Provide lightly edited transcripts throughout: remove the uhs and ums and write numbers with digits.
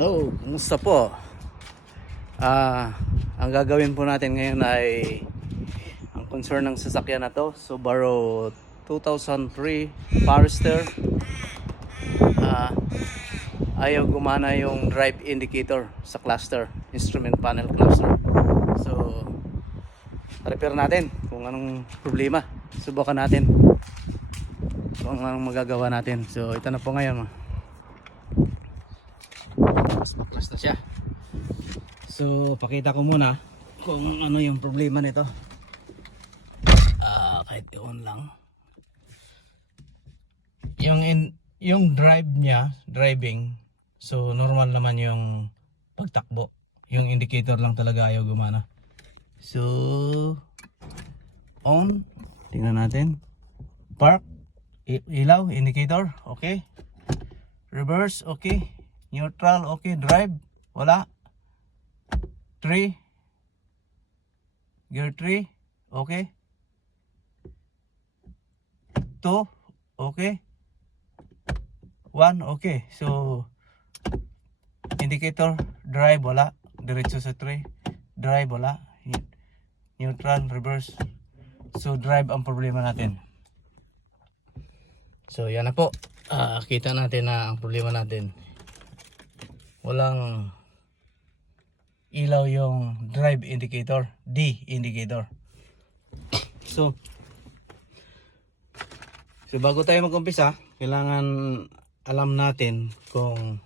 Hello, kumusta po? Ang gagawin po natin ngayon ay ang concern ng sasakyan na to, Subaru 2003 Forester. Ayaw gumana yung drive indicator sa cluster, instrument panel cluster. So, repair natin kung anong problema. Subukan natin kung anong magagawa natin. So, ito na po ngayon. Mas maklas na siya. So, pakita ko muna kung ano yung problema nito. Kahit i-on lang. Yung drive niya, driving, so normal naman yung pagtakbo. Yung indicator lang talaga ayaw gumana. So, on. Tingnan natin. Park. Ilaw, indicator, okay. Reverse, okay. Neutral, okay. Drive, wala. 3 gear 3 okay. 2 okay. 1 okay. So indicator, drive wala, diretso sa 3, drive wala, neutral, reverse. So drive ang problema natin. So yan na po. Kita natin na ang problema natin, walang ilaw yung drive indicator, D indicator. So bago tayo mag-umpisa, kailangan alam natin kung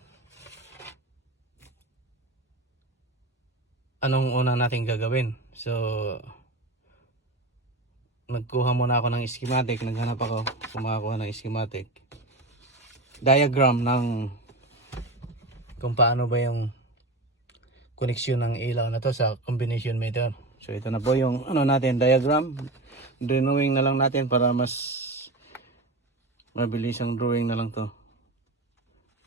anong una natin gagawin. So nagkuha muna ako ng schematic, naghanap ako, kumakuha ng schematic diagram ng kung paano ba yung koneksyon ng ilaw na to sa combination meter. So ito na po yung ano natin, diagram. Drawing na lang natin para mas mabilis ang drawing na lang to.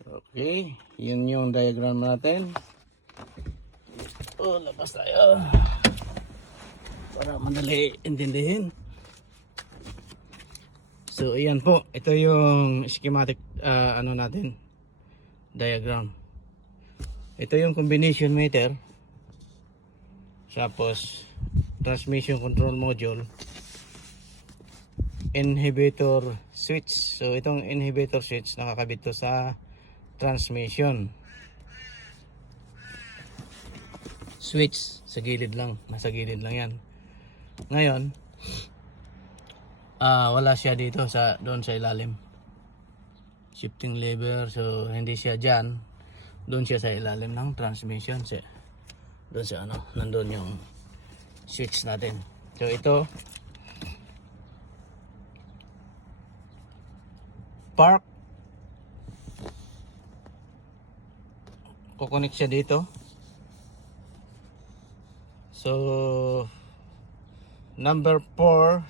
Okay, yun yung diagram natin. Labas tayo para madali intindihin. So ayan po, ito yung schematic ano natin, diagram. Ito yung combination meter, tapos transmission control module, inhibitor switch. So itong inhibitor switch nakakabit to sa transmission switch, sa gilid lang, nasa gilid lang yan. Ngayon wala siya dito sa doon sa ilalim, shifting lever. So hindi siya dyan, doon siya sa ilalim ng transmission, doon sa ano, nandun yung switch natin. So ito park, kukonek siya dito. So number 4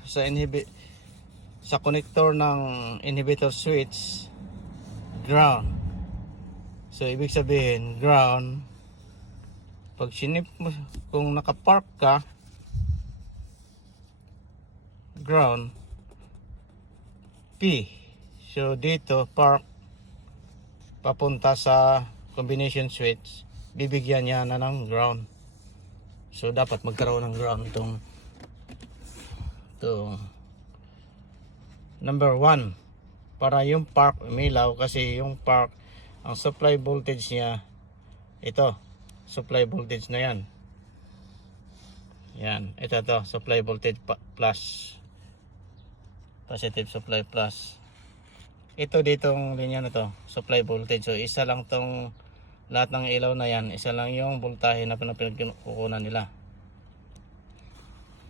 sa connector ng inhibitor switch, ground. So ibig sabihin ground, pag sinip mo, kung nakapark ka, ground P. So dito park papunta sa combination switch, bibigyan niya na ng ground. So dapat magkaroon ng ground itong number 1 para yung park umilaw, kasi yung park ang supply voltage niya, ito supply voltage na yan, ito to supply voltage plus, positive supply plus. Ito ditong linya na to supply voltage. So isa lang tong lahat ng ilaw na yan, isa lang yung voltahe na pinagkukunan nila.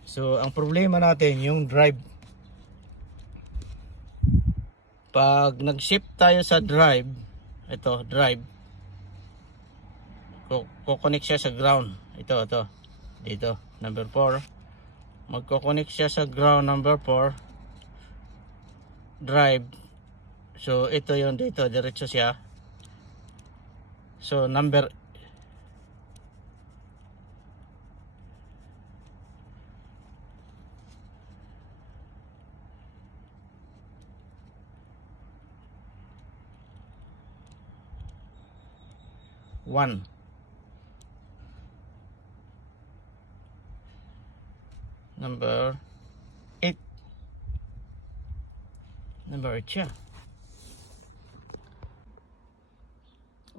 So ang problema natin yung drive. Pag nag-shift tayo sa drive, ito drive, kukonek siya sa ground. Ito dito number 4, magkukonek siya sa ground number 4 drive. So ito yon, dito diretso siya. So number 1. Number 8. Number 8 siya.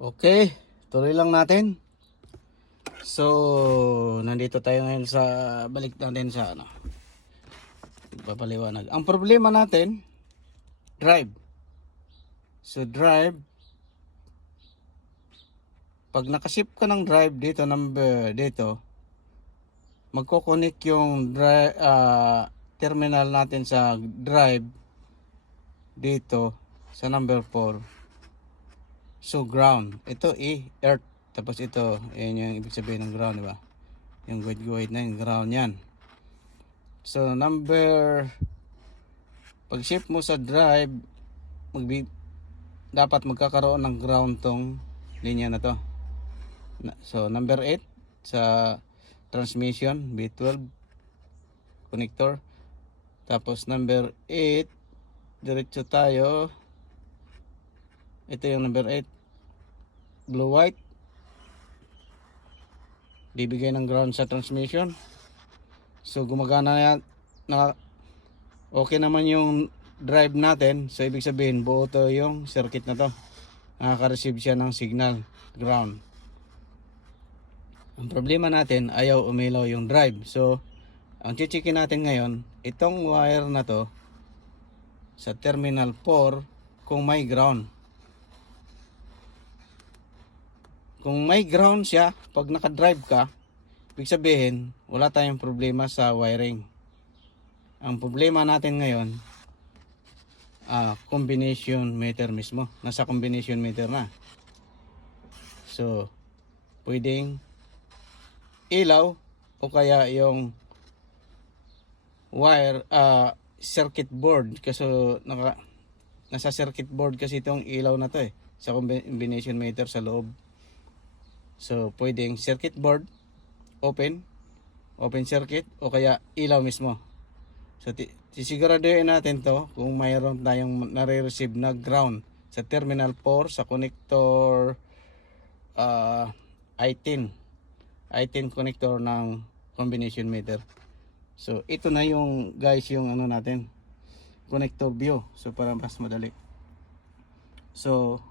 Okay, tuloy lang natin. So, nandito tayo ngayon sa balik natin sa ano. Papaliwanag. Ang problema natin, drive. So, drive. Pag nakaship ka ng drive dito, number dito, magko-connect yung drive, terminal natin sa drive dito sa number 4. So ground, ito earth, tapos ito, yan yung ibig sabihin ng ground, di ba? Yung guhit-guhit na yung ground yan. So pag shift mo sa drive, dapat magkakaroon ng ground tong linya na to. So number 8 sa transmission, B12 connector. Tapos number 8, diretso tayo. Ito yung number 8, blue white, bibigay ng ground sa transmission. So gumagana yan, okay naman yung drive natin. So ibig sabihin buo to yung circuit na to, nakaka-receive siya ng signal ground. Ang problema natin, ayaw umilaw yung drive. So ang chichikin natin ngayon, itong wire na to sa terminal 4 kung may ground. Kung may ground siya, pag naka-drive ka, ibig sabihin, wala tayong problema sa wiring. Ang problema natin ngayon, combination meter mismo. Nasa combination meter na. So, pwedeng ilaw o kaya yung wire, circuit board. Kasi nasa circuit board kasi itong ilaw na to sa combination meter sa loob. So, pwedeng circuit board, open circuit, o kaya ilaw mismo. So, sisiguraduhin natin to kung mayroon tayong nare-receive na ground sa terminal 4 sa connector I10 connector ng combination meter. So, ito na yung guys yung ano natin, connector view. So, para mas madali. So,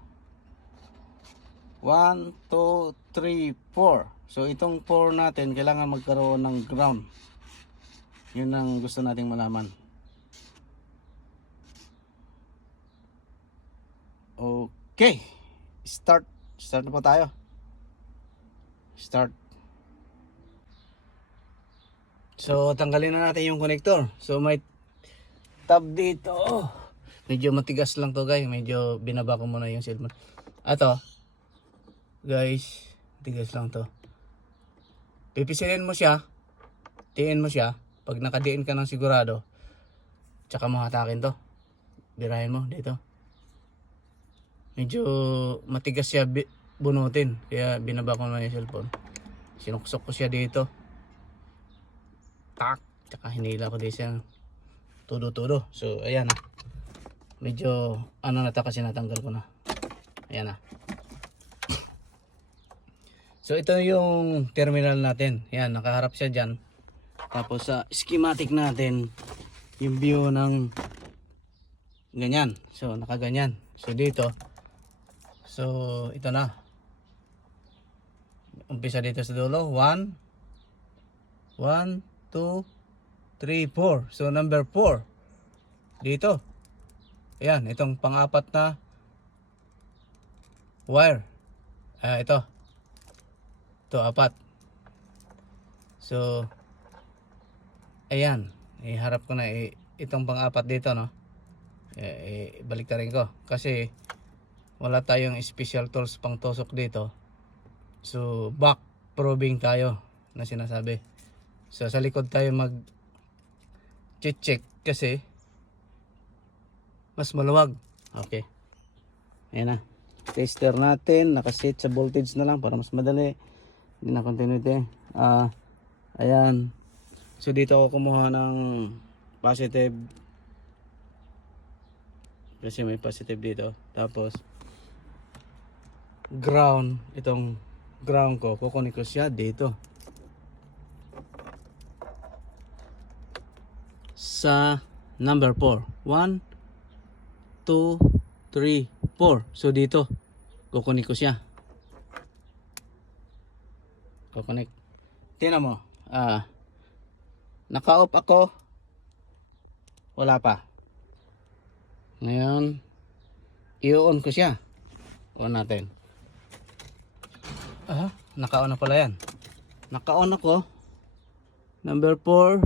1, 2, 3, 4. So itong 4 natin kailangan magkaroon ng ground. Yun ang gusto nating malaman. Okay. Start na po tayo. Start. So tanggalin na natin yung connector. So may tab dito. Medyo matigas lang to guys. Medyo binaba ko muna yung cellphone. Ato guys, tigas lang to. Pipisilin mo siya, tiin mo siya. Pag nakadiin ka ng sigurado, tsaka mo hatakin to. Birahin mo dito. Medyo matigas siya bunutin, kaya binaba ko naman yung cellphone. Sinuksok ko siya dito. Tak, tsaka hinila ko dito siya. Tudo. So ayan na. Medyo ano na to kasi natanggal ko na. Ayan na. So ito yung terminal natin. Yan, nakaharap siya dyan. Tapos sa schematic natin, yung view ng ganyan. So nakaganyan. So dito. So ito na. Umpisa dito sa dulo. 1, 2, 3, 4. So number 4. Dito. Ayan, itong pang-apat na wire. Ito. Ito, 4. So, ayan. Iharap ko na itong pang-4 dito, no? Balik na rin ko. Kasi, wala tayong special tools pang tusok dito. So, back probing tayo na sinasabi. So, sa likod tayo mag-check kasi mas maluwag. Okay. Ayan na. Tester natin. Nakaset sa voltage na lang para mas madali. Hindi na continuity. Ayan. So dito ako kumuha ng positive. Kasi may positive dito. Tapos ground. Itong ground ko, kukunin ko siya dito sa number 4. 1, 2, 3, 4. So dito kukunin ko siya. Kukunin. Tingnan mo. Naka-off ako. Wala pa. Ngayon, i-on ko siya. On natin. Naka-on na pala yan. Naka-on ako. Number 4.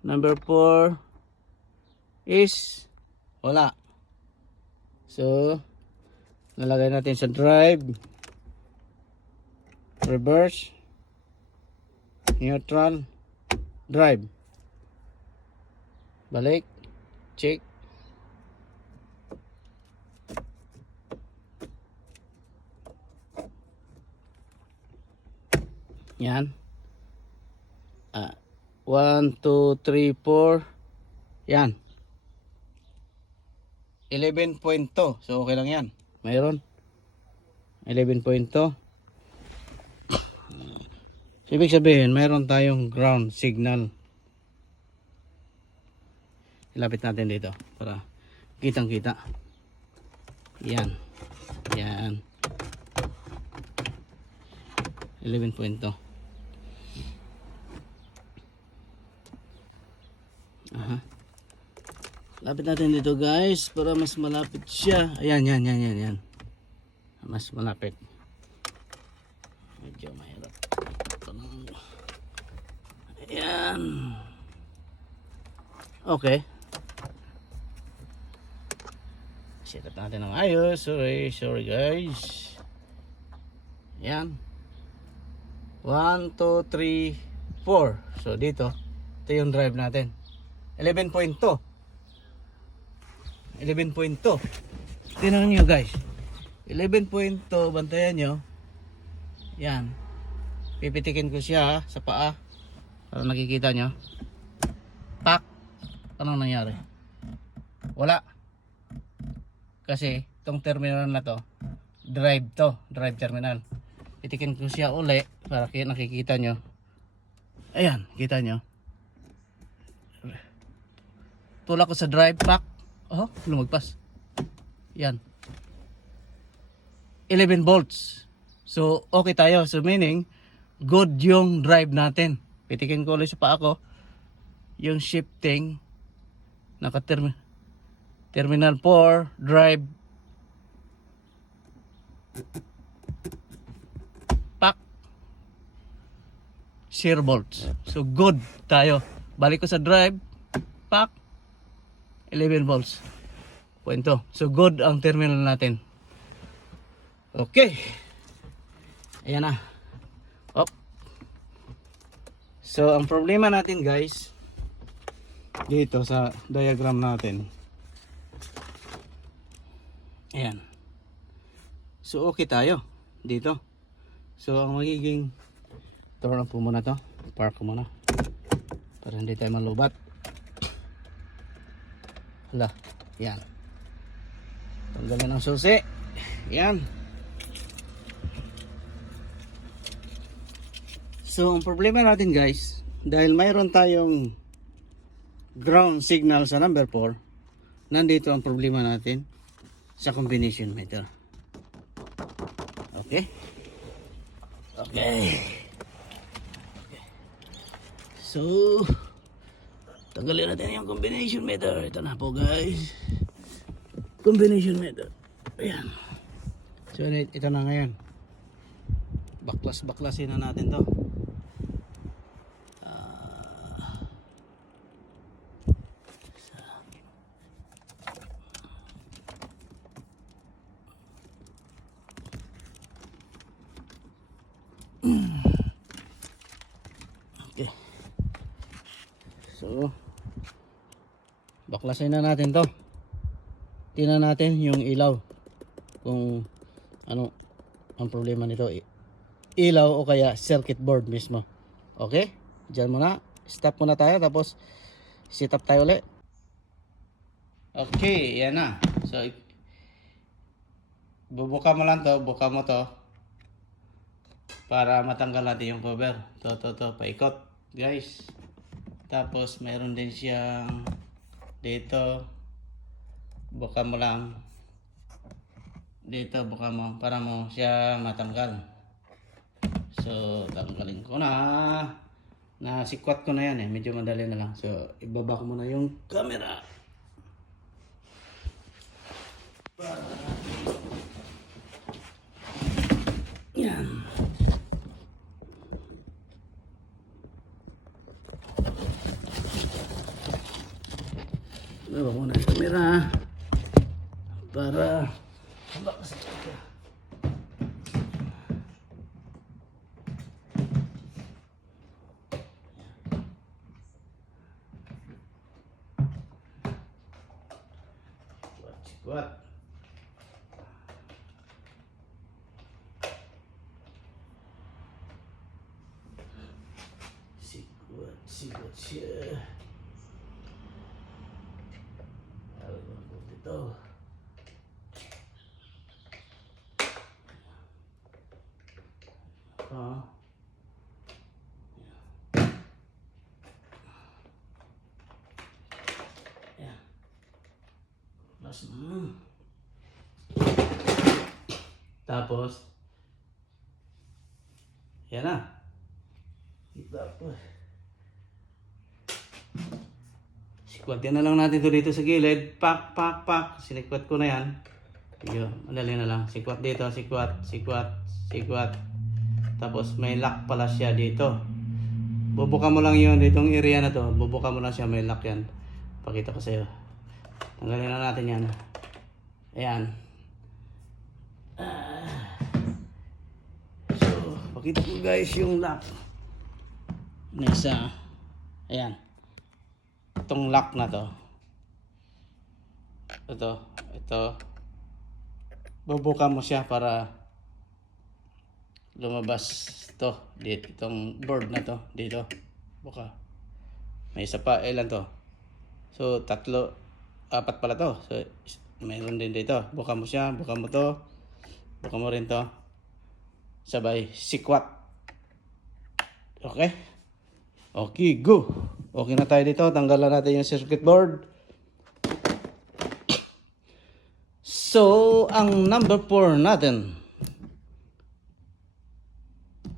Number 4 is wala. So, nalagay natin sa drive. Reverse. Neutral. Drive. Balik. Check. Yan. 1, 2, 3, 4. Yan. 11.2. So okay lang yan. Mayroon. 11.2. Ibig sabihin, mayroon tayong ground signal. Ilapit natin dito para kitang kita. Yan. Yan. 11.2. Lapit natin dito guys para mas malapit siya. Ayan, yan. Mas malapit. Medyo mahirap. Ayan. Okay. Set up natin ng ayos. Sorry guys. Ayan. 1, 2, 3, 4. So dito, ito yung drive natin. 11.2. 11.2. Tingnan nyo guys. 11.2, bantayan nyo. Yan. Pipitikin ko siya sa paa. Para nakikita nyo. Pak. Anong nangyari? Wala. Kasi itong terminal na to, drive terminal. Pitikin ko siya uli para nakikita nyo. Ayan, kita nyo. Tulak ko sa drive pack. Oh, lumagpas. Yan. 11 volts. So, okay tayo. So, meaning, good yung drive natin. Pitikin ko ulit sa paa ko. Yung shifting. Terminal 4, drive. Pack. 0 volts. So, good tayo. Balik ko sa drive. Pack. 11 volts. Kwento. So good ang terminal natin. Okay. Ayan na. Op. So ang problema natin guys dito sa diagram natin. Ayan. So okay tayo dito. So ang magiging turn off po muna to. Park ko muna. Para hindi tayo malubat. Hala, yan. Tanggalin ang susi. Yan. So, ang problema natin guys, dahil mayroon tayong ground signal sa number 4, nandito ang problema natin sa combination meter. Okay? Okay. So, tanggalin natin yung combination meter. Ito na po guys. Combination meter. Ayan. So ito na ngayon. Baklasin na natin to. Okay. So baklasin na natin to. Tingnan natin yung ilaw kung ano ang problema nito, ilaw o kaya circuit board mismo. Okay, dyan muna, stop muna tayo, tapos set up tayo ulit. Okay, yan na. So bubuka mo lang to, buka mo to para matanggal natin yung cover. To, paikot, guys. Tapos mayroon din siyang dito. Buka mo lang. Dito, buka mo para mo siya matanggal. So, tanggalin ko na. Nasikwat ko na yan eh. Medyo madali na lang. So, ibaba ko muna yung camera. Yan. Ibaba ko na yung camera. Para... Sikwat. Sikwat siya. Alam ko dito. Ayan. Plus na. Tapos, yan na. Tapos, sikwatin na lang natin ito dito sa gilid. Pak, pak, pak. Sinikwat ko na yan. Yun, madali na lang. Sikwat dito, sikwat, sikwat, sikwat. Tapos may lock pala siya dito. Bubuka mo lang yun. Ditong area na to. Bubuka mo lang siya. May lock yan. Pakita ko sa'yo. Tanggalin na natin yan. Ayan. So, pakita ko guys yung lock. Nasa. Ayan. Itong lock na to. Ito. Bubuka mo siya para lumabas to. Dito, itong board na to. Dito. Buka. May isa pa. Ilan to? So, 4 pala to. So, mayroon din dito. Buka mo siya. Buka mo to. Buka mo rin to. Sabay. Sikwat. Okay? Okay, go. Okay na tayo dito. Tanggalan natin yung circuit board. So, ang number 4 natin.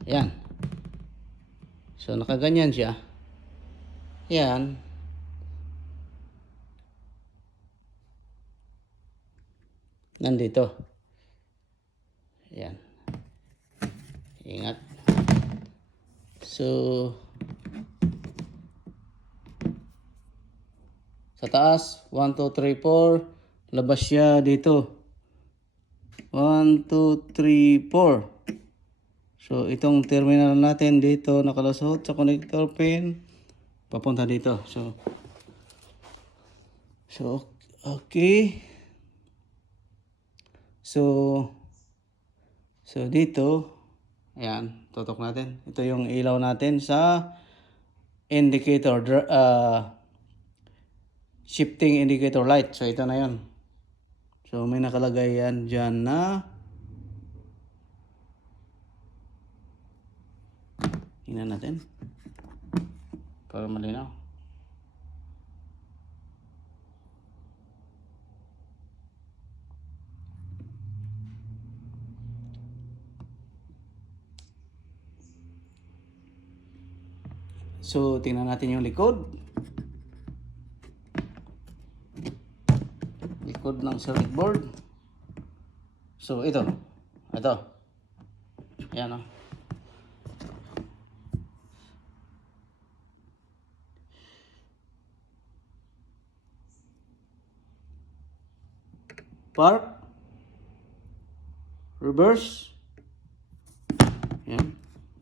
Yan. So, nakaganyan siya. Yan. Nandito. Yan. Ingat. So, sa taas, 1, 2, 3, 4. Labas siya dito. 1, 2, 3, 4. So, itong terminal natin dito nakalusot sa connector pin. Papunta dito. So, okay. So dito, ayan, tutok natin. Ito yung ilaw natin sa indicator, shifting indicator light. So, ito na yun. So, may nakalagay yan dyan na tingnan natin para malinaw. So, tingnan natin yung likod. Likod ng circuit board. So, ito. Ayan o. Park. Reverse. Ayan.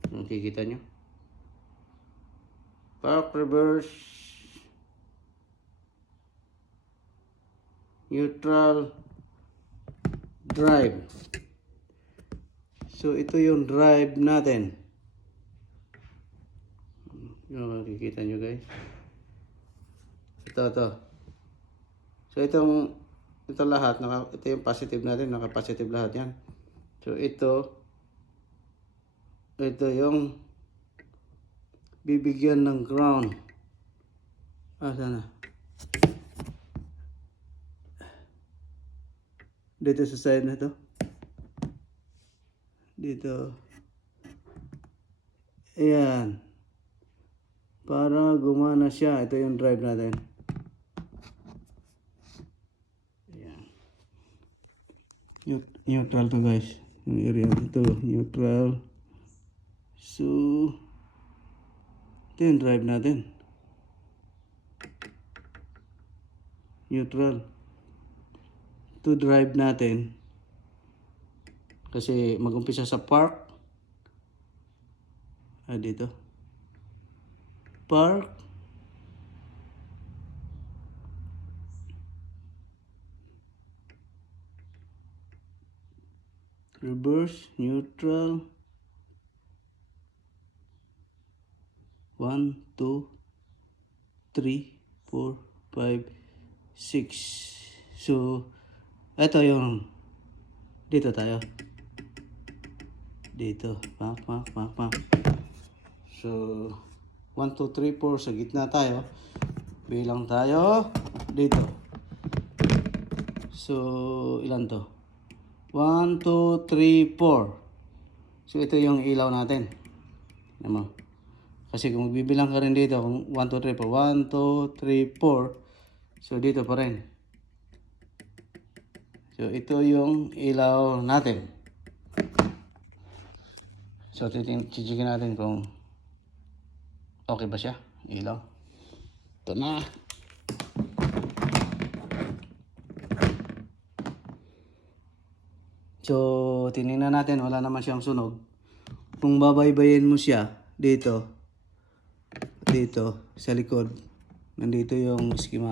Nakikita nyo. Park, reverse, neutral, drive. So, ito yung drive natin. Yung makikita nyo guys. Ito. So, itong ito lahat, ito yung positive natin, naka-positive lahat yan. So ito yung bibigyan ng ground. Sana. Dito sa side na to. Dito. Ayan. Para gumana siya. Ito yung drive natin. Ayan. Neutral to guys. Yung area dito. Neutral. So, ito yung drive natin. Neutral. To drive natin. Kasi mag-umpisa sa park. Dito. Park. Reverse. Neutral. 1, 2, 3, 4, 5, 6. So, ito yung dito tayo. Dito. Pak. So, 1, 2, 3, 4 sa gitna tayo. Bilang tayo dito. So, ilan to? 1, 2, 3, 4. So, ito yung ilaw natin. Naman. Kasi kung magbibilang ka rin dito, kung 1, 2, 3, 4. 1, 2, 3, 4. So, dito pa rin. So, ito yung ilaw natin. So, chichikin natin kung okay ba siya, ilaw. Ito na. So, tinignan natin, wala naman siyang sunog. Kung babaybayin mo siya, dito, sa likod, nandito yung schema,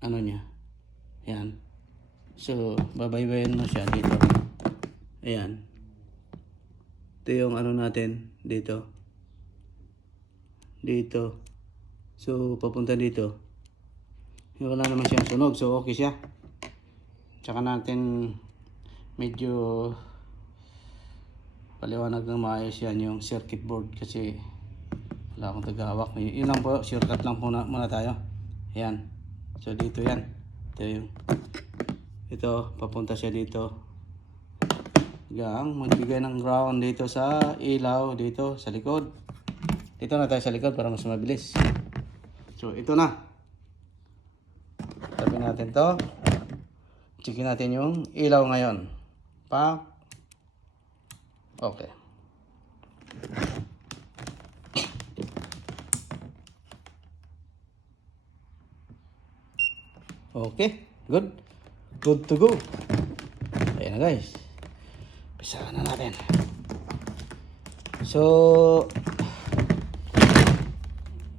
niya. Ayan. So, babaybayin mo siya dito. Ayan. Ito yung natin, dito. So, papunta dito. Wala naman siyang sunog, so okay siya. Tsaka natin medyo paliwanag ng maayos yan yung circuit board kasi wala akong tagahawak. Yun lang po, shortcut lang po muna tayo. Ayan. So, dito yan. Ito, papunta siya dito. Magbigay ng ground dito sa ilaw, dito sa likod. Dito na tayo sa likod para mas mabilis. So, ito na. Tabi natin to. Checkin natin yung ilaw ngayon. Pak. Okay. Okay. Good. Good to go. Ayan na guys. Pisahan na natin. So,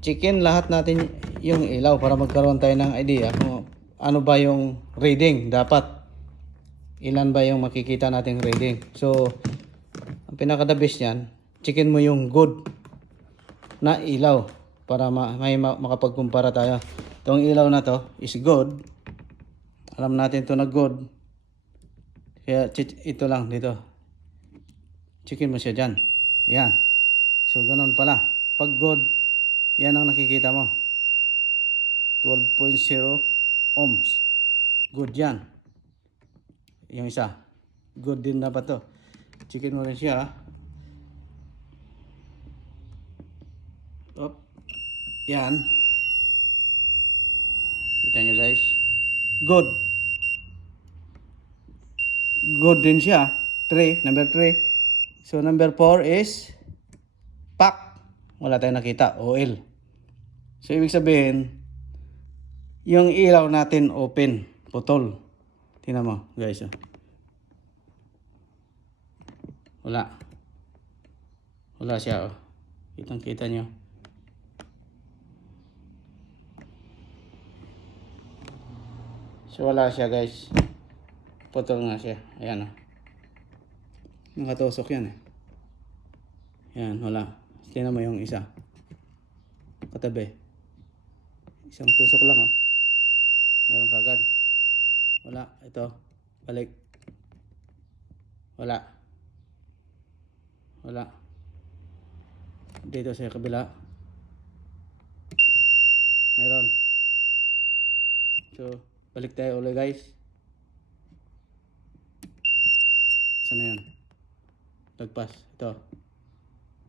checkin lahat natin yung ilaw para magkaroon tayo ng idea kung ano ba yung reading dapat. Ilan ba yung makikita nating reading. So, ang pinaka-the best yan, checkin mo yung good na ilaw para may makapagkumpara tayo. Itong ilaw na to is good. Alam natin to na good. Kaya ito lang dito. Checkin mo siya dyan. Ayan. So, ganun pala. Pag good, yan ang nakikita mo. 12.0 ohms. Good yan. Yung isa. Good din dapat to. Checkin mo rin siya. Up. Yan. Kita nyo guys. Good. Good din siya. 3. Number 3. So, number 4 is pak. Wala tayong nakita. OL. So, ibig sabihin, yung ilaw natin open. Putol. Tingnan mo, guys. Wala. Wala siya. Kitang-kita nyo. So, wala siya, guys. Putol nga siya. Ayan. Nakatusok yan. Ayan, wala. Tingnan mo yung isa. Katabi. Isang tusok lang. Meron kagad. Wala. Ito. Balik. Wala. Wala. Dito sa kabila. Meron. So, balik tayo ulit guys. Saan na yun? Lagpas. Ito.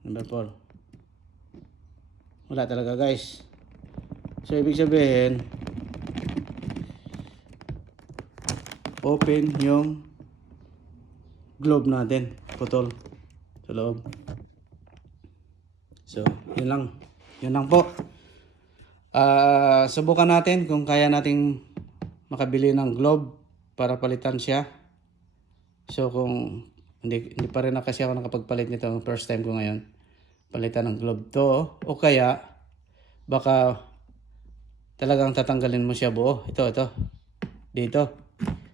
Number 4. Wala talaga guys. So, ibig sabihin, open yung globe natin. Putol. Sa loob. So, yun lang. Yun lang po. Subukan natin kung kaya nating makabili ng globe para palitan siya. So, kung hindi pa rin na kasi ako nakapagpalit nito, first time ko ngayon, palitan ng globe to. O kaya, baka talagang tatanggalin mo siya buo. Ito. Dito.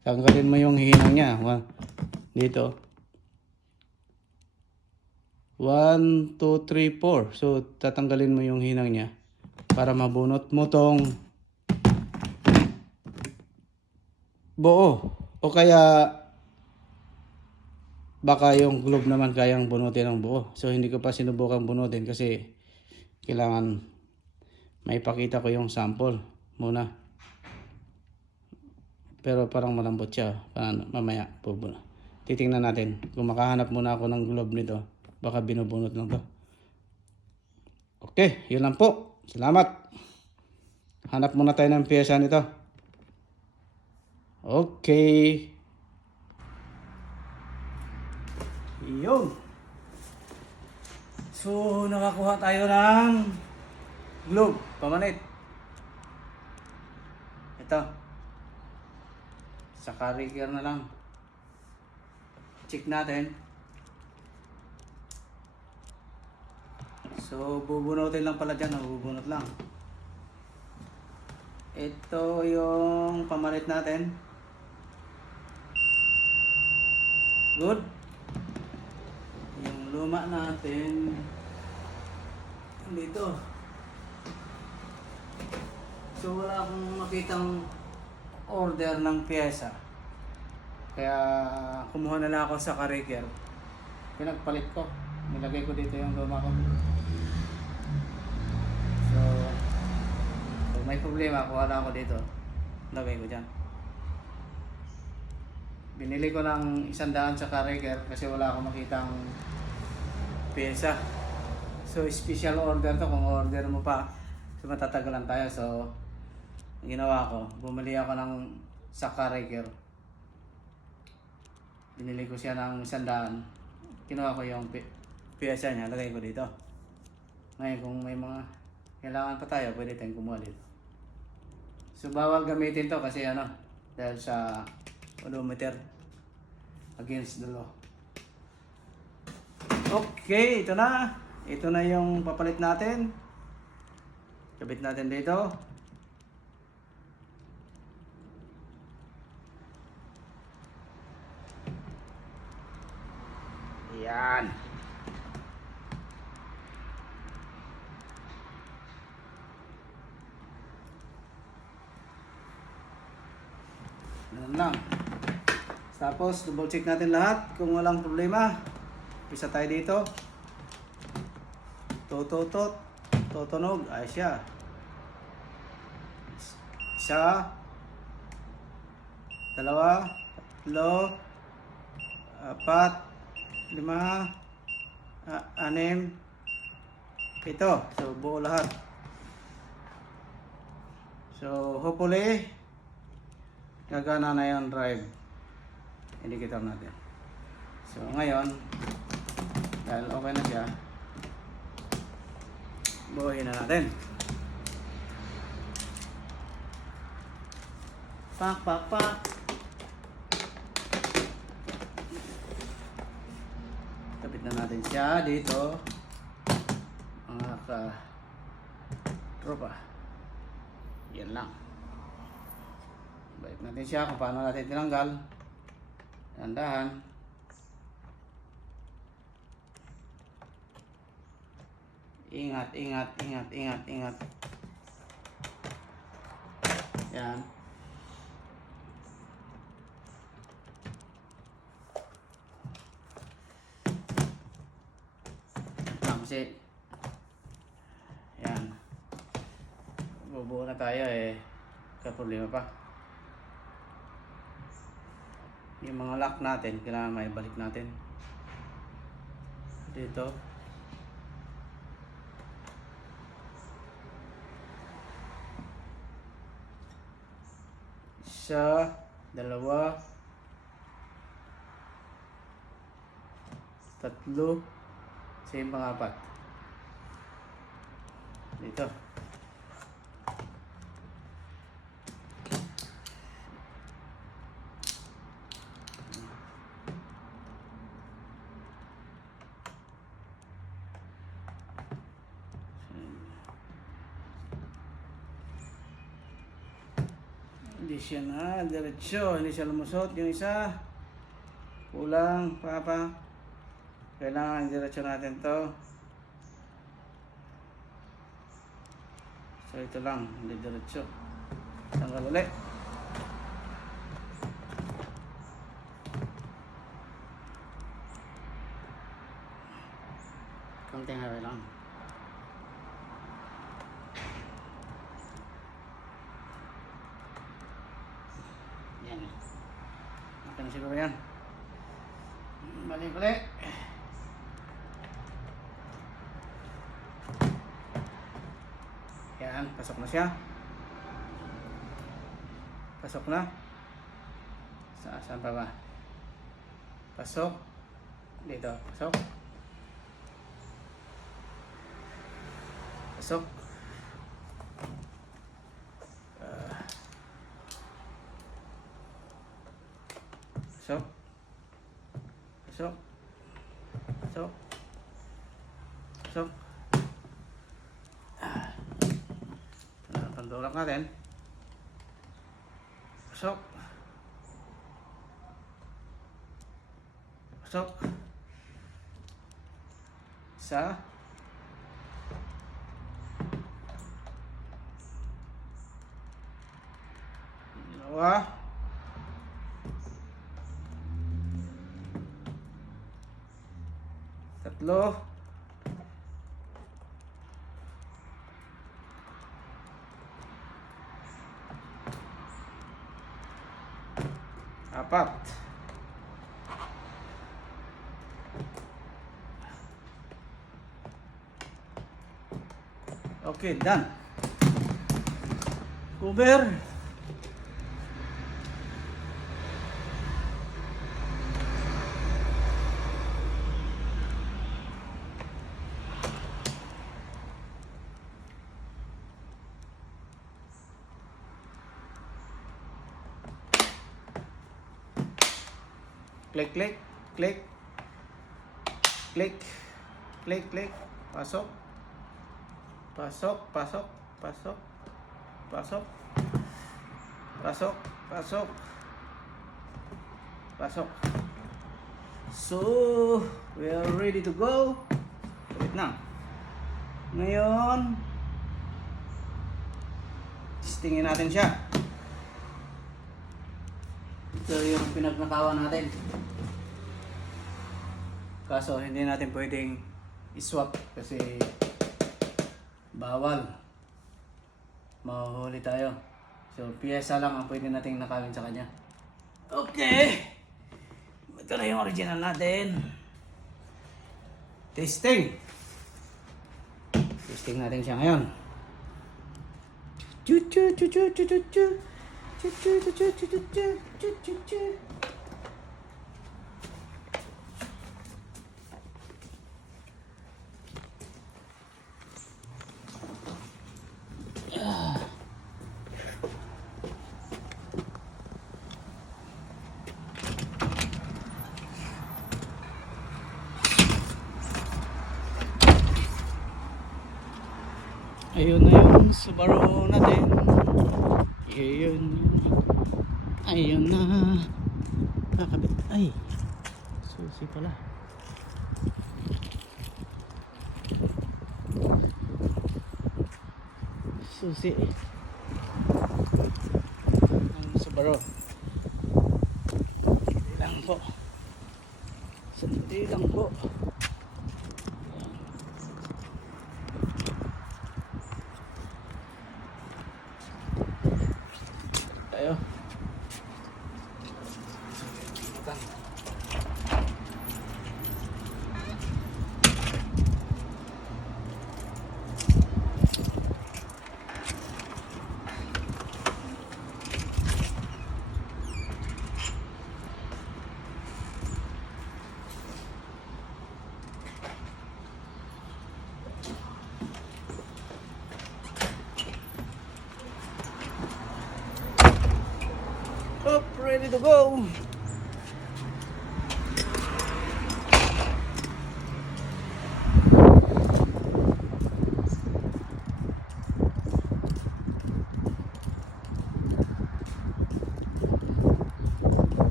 Tanggalin mo yung hinang niya. Dito. 1, 2, 3, 4. So, tatanggalin mo yung hinang niya para mabunot mo tong buo. O kaya, baka yung globe naman kayang bunutin ng buo. So, hindi ko pa sinubukan bunutin kasi kailangan maipakita ko yung sample muna. Pero parang malambot siya. Mamaya, titingnan natin. Kung makahanap muna ako ng globe nito, baka binubunot lang to. Okay, yun lang po. Salamat. Hanap muna tayo ng piyesa nito. Okay. Yun. So, nakakuha tayo ng globe. Pamanit. Ito. Sa carrier na lang. Check natin. So, bubunutin lang pala dyan. Bubunot lang. Ito yung pamalit natin. Good. Yung luma natin dito. So, wala akong makitang order ng pyesa. Kaya, kumuha na lang ako sa carrier. Pinagpalit ko. Nilagay ko dito yung luma ko. So, kung may problema, kuha na ako dito. Lagay ko dyan. Binili ko ng 100 sa carrier kasi wala akong makitang pyesa. So, special order to. Kung order mo pa, so matatagalan tayo. So, ginawa ko, bumili ako ng sa carrier. Binili ko siya ng 100. Ginawa ko yung pyesa niya, lagay ko dito. Ngayon, kung may mga kailangan pa tayo, pwede tayong kumuha dito. So, bawal gamitin to kasi dahil sa odometer, against the law. Okay, ito na. Ito na yung papalit natin. Kabit natin dito. Yan. Ganun lang. Tapos, double check natin lahat kung walang problema. Pisa tayo dito. Tututot. Tutunog. Ay siya. Isa. Dalawa. Tatlo. 4. 5. 6. 7. So, buo lahat. So, hopefully, gagana na yung drive indicator natin. So, ngayon, dahil okay na siya, buuin na natin. Pak. Kapit na natin siya dito. Mga tropa. Yan lang. Balik natin siya kung paano natin tinanggal. Dahan-dahan. Ingat. Yan. kasi yan, bubuo na tayo eh, problema pa yung mga lock natin, kailangan may balik natin dito. Isa, dalawa, tatlo, same pang-apat dito. Hindi siya na diretso, hindi siya lumusot. Yung isa kulang pa. Kailangan diretso natin to. So ito lang, hindi diretso. Tanggal ulit. Konting hawi lang. Yan. Makan siguro yan. Balik ulit. Yan, pasok na siya. Pasok na. Saan pa ba? Pasok. Dito, pasok. Pasok. Pasok. Pasok. Pasok. Pasok. Pandulak natin. Pasok. Pasok. Isa. Dalawa. Tatlo. Apat. Okay, done. Cover. Click, click, click, click, click, click, pasok, pasok, pasok, pasok, pasok, pasok, pasok, pasok. So, we are ready to go. Wait na. Ngayon, testingin natin siya. Ito yung pinagnakawan natin. Kaso hindi natin pwedeng iswap kasi bawal. Mahuhuli tayo. So piyesa lang ang pwede nating nakawin sa kanya. Okay. Ito na yung original natin. Testing. Testing natin siya ngayon. Chu chu chu chu chu chu chu. Ayun na yung Subaru natin. Ayun na. Kakabit. Ay, susi pala. Susi ang Subaru. Sandali lang po. Sandali lang po. Butang. Up, ready to go.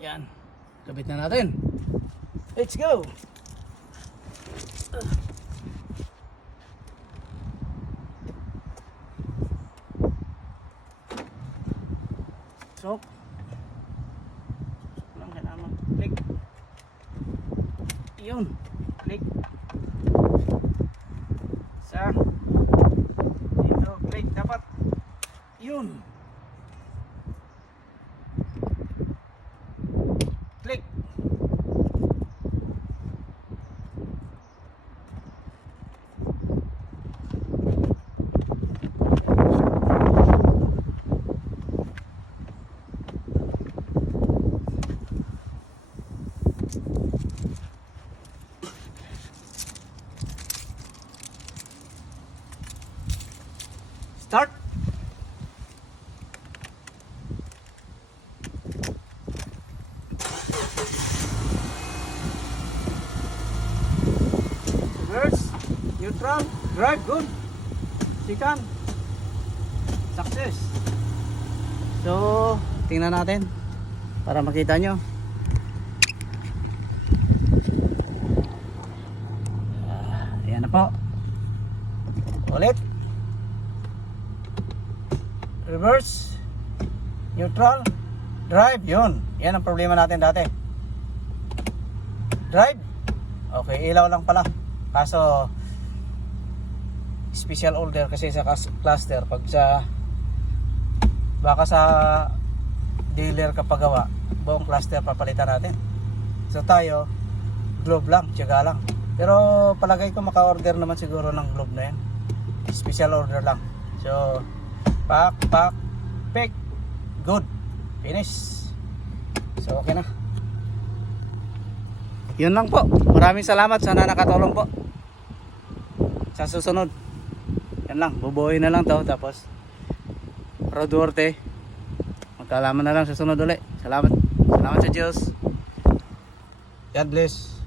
Yan. Kabit na natin. Let's go. So, lang kailangan mag-click. Yun. Click. Sa dito, click. Dapat yun. Click. Start. Reverse, neutral, drive, good. Second, success. So, tingnan natin para makita nyo. Ayan na po. Ulit. Reverse, neutral, drive, yun. Yan ang problema natin dati. Drive. Okay, ilaw lang pala. Kaso special order kasi sa cluster pag sa baka sa dealer kapagawa, buong cluster papalitan natin. So tayo globe lang, tiyaga lang. Pero palagay ko maka-order naman siguro ng globe na yan. Special order lang. So pack, pick, good, finish. So okay na. Yun lang po. Maraming salamat. Sana nakatulong po. Sa susunod. Yan lang. Bubuoy na lang to. Tapos roadworthy. Magkalaman na lang sa sunod ulit. Salamat. Salamat sa Diyos. God bless.